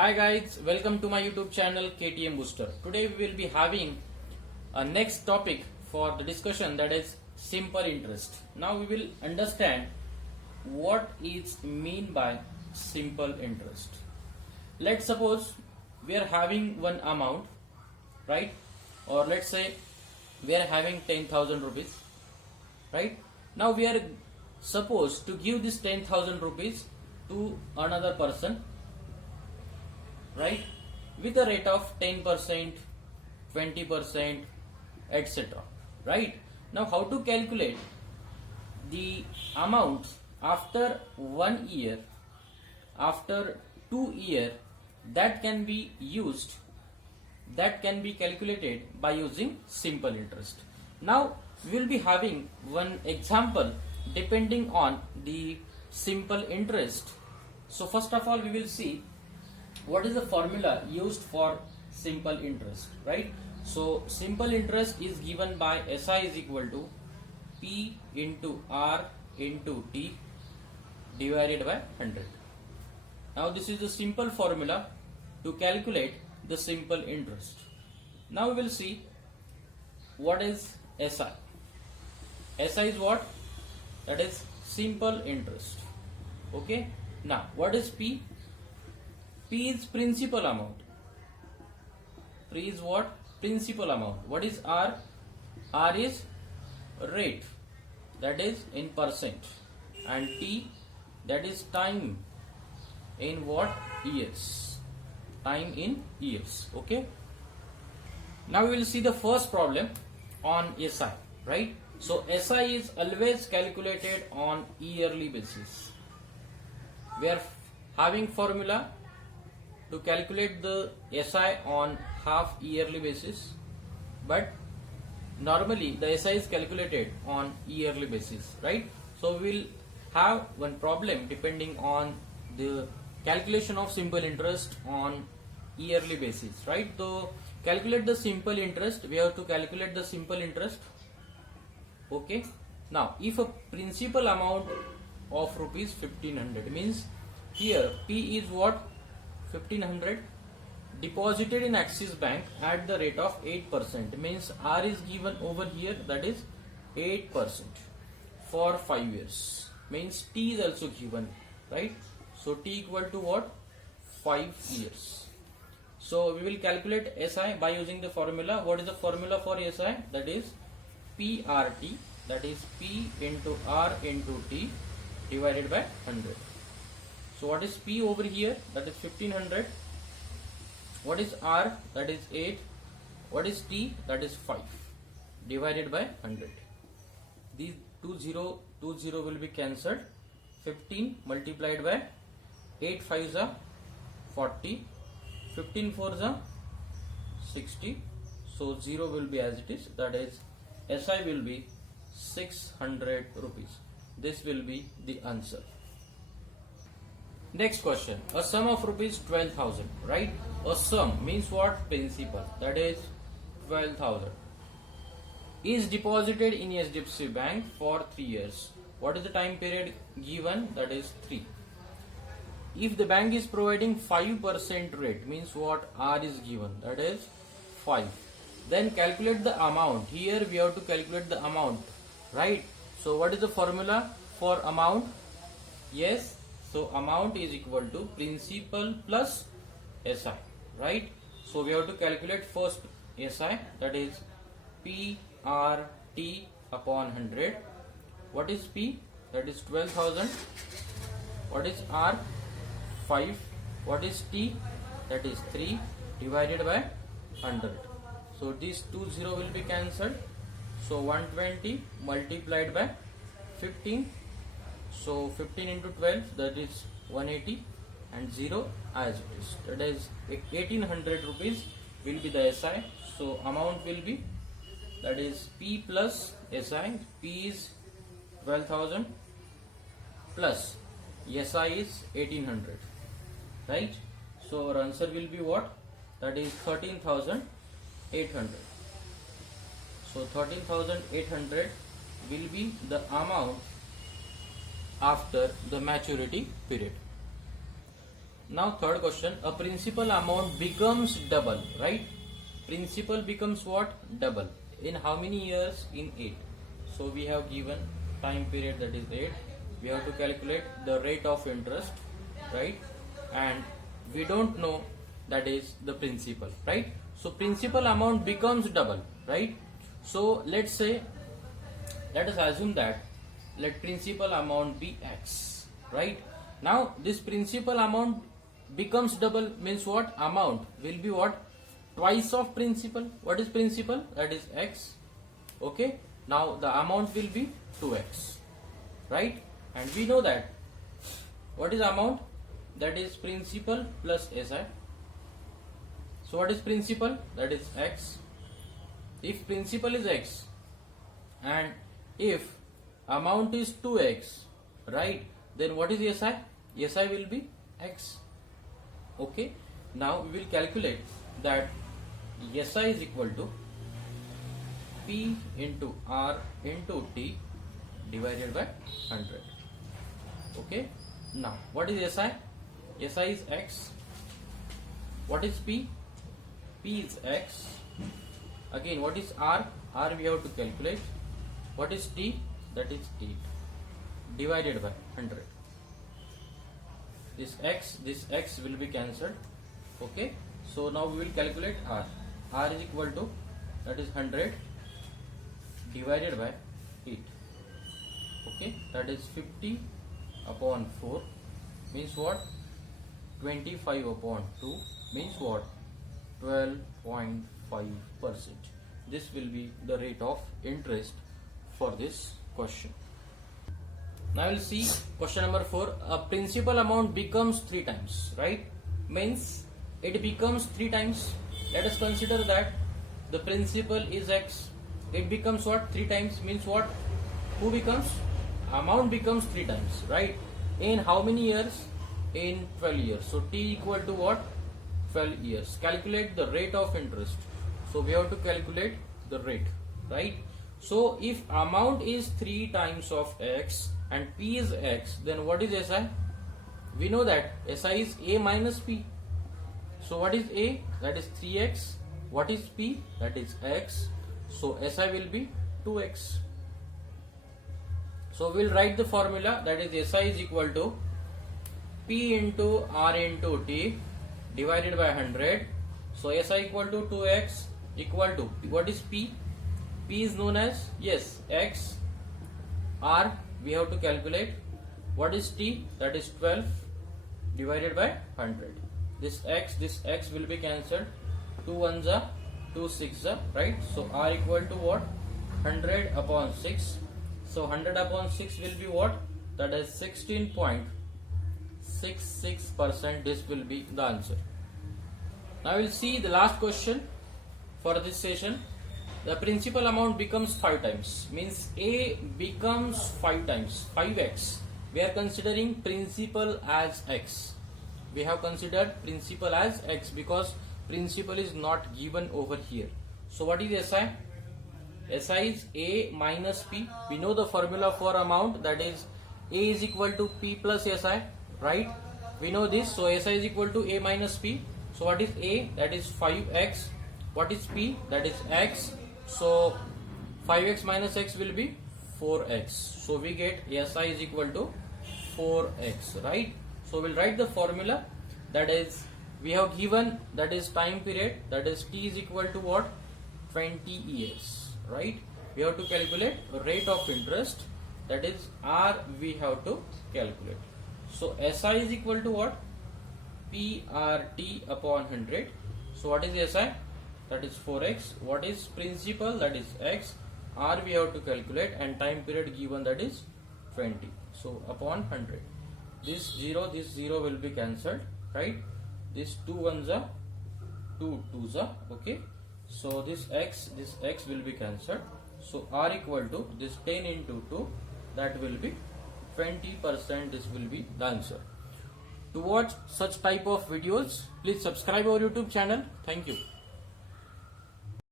Hi guys, welcome to my YouTube channel KTM Booster. Today we will be having a next topic for the discussion, that is simple interest. Now we will understand what is mean by simple interest. Let's suppose we are having one amount, right? Or let's say we are having 10,000 rupees, right? Now we are supposed to give this 10,000 rupees to another person, right, with a rate of 10%, 20%, etc. Right? Now how to calculate the amount after 1 year, after 2 year, that can be used, that can be calculated by using simple interest. Now we will be having one example depending on the simple interest. So first of all we will see what is the formula used for simple interest, right? So simple interest is given by SI is equal to P into R into T divided by 100. Now this is the simple formula to calculate the simple interest. Now we will see what is SI. SI is what? That is simple interest. Okay. Now what is P? P is principal amount. P is what? Principal amount. What is R? R is rate, that is in percent, and T, that is time in what? Years. Time in years. Okay. Now we will see the first problem on SI, right? So SI is always calculated on yearly basis. We are having formula to calculate the SI on half yearly basis, but normally the SI is calculated on yearly basis, right? So we will have one problem depending on the calculation of simple interest on yearly basis, right? So calculate the simple interest, we have to calculate the simple interest. Okay. Now if a principal amount of rupees 1500 means here P is what? 1500 deposited in Axis Bank at the rate of 8%, means R is given over here, that is 8% for 5 years, means T is also given, right? So T equal to what? 5 years. So we will calculate SI by using the formula. What is the formula for SI? That is PRT, that is P into R into T divided by 100. So what is P over here? That is 1500. What is R? That is 8. What is T? That is 5 divided by 100. These 20 will be cancelled. 15 multiplied by 8 5s are 40. 15 4s are 60. So 0 will be as it is. That is SI will be 600 rupees. This will be the answer. Next question, a sum of rupees 12,000, right? A sum means what? Principal, that is 12,000 is deposited in HDFC Bank for 3 years. What is the time period given? That is 3. If the bank is providing 5% rate, means what? R is given, that is 5. Then calculate the amount. Here we have to calculate the amount, right? So what is the formula for amount? Yes. So amount is equal to principal plus SI, right? So we have to calculate first SI, that is PRT upon 100. What is P? That is 12,000. What is R? 5. What is T? That is 3 divided by 100. So these 20 will be cancelled. So 120 multiplied by 15. So 15 into 12, that is 180, and 0 as it is. That is 1800 rupees will be the SI. So amount will be, that is P plus SI. P is 12,000 plus SI is 1800, right? So our answer will be what? That is 13,800. So 13,800 will be the amount after the maturity period. Now third question, a principal amount becomes double, right? Principal becomes what? Double. In how many years? In 8. So we have given time period, that is 8. We have to calculate the rate of interest, right? And we don't know, that is the principal, right? So principal amount becomes double, right? So let's say, let us assume that let principal amount be x, right? Now this principal amount becomes double means what? Amount will be what? Twice of principal. What is principal? That is x. Okay. Now the amount will be 2x, right? And we know that what is amount? That is principal plus SI. So what is principal? That is x. If principal is x and if amount is 2x, right, then what is SI? SI will be x. Okay. Now we will calculate that SI is equal to P into R into T divided by 100. Okay. Now what is SI? SI is x. What is P? P is x. Again, what is R? R we have to calculate. What is T? That is 8 divided by 100. This x will be cancelled. Okay. So now we will calculate R. R is equal to, that is 100 divided by 8. Okay. That is 50 upon 4 means what? 25 upon 2 means what? 12.5%. This will be the rate of interest for this question. Now we'll see question number 4. A principal amount becomes 3 times, right? Means it becomes 3 times. Let us consider that the principal is x. It becomes what? 3 times means what? Who becomes? Amount becomes 3 times, right? In how many years? In 12 years. So T equal to what? 12 years. Calculate the rate of interest. So we have to calculate the rate, right? So if amount is 3 times of x and P is x, then what is SI? We know that SI is A minus P. So what is A? That is 3x. What is P? That is x. So SI will be 2x. So we'll write the formula, that is SI is equal to P into R into T divided by 100. So SI equal to 2x equal to, what is P? P is known as, yes, x. R we have to calculate. What is T? That is 12 divided by 100. This x will be cancelled. 2 ones are 2 6 are, right? So R equal to what? 100 upon 6. So 100 upon 6 will be what? That is 16.66%. This will be the answer. Now we'll see the last question for this session. The principal amount becomes 5 times. Means A becomes 5 times. 5x. We are considering principal as x. We have considered principal as x because principal is not given over here. So what is SI? SI is A minus P. We know the formula for amount, that is A is equal to P plus SI, right? We know this. So SI is equal to A minus P. So what is A? That is 5x. What is P? That is x. So 5x minus x will be 4x. So we get SI is equal to 4x, right? So we'll write the formula, that is we have given, that is time period, that is T is equal to what? 20 years, right? We have to calculate rate of interest, that is R we have to calculate. So SI is equal to what? PRT upon 100. So what is SI? That is 4x. What is principal? That is x. R we have to calculate and time period given, that is 20. So upon 100. This 0 will be cancelled, right? This 2 ones are 2 2s are, okay? So this x will be cancelled. So R equal to this 10 into 2, that will be 20%. This will be the answer. To watch such type of videos, please subscribe our YouTube channel. Thank you.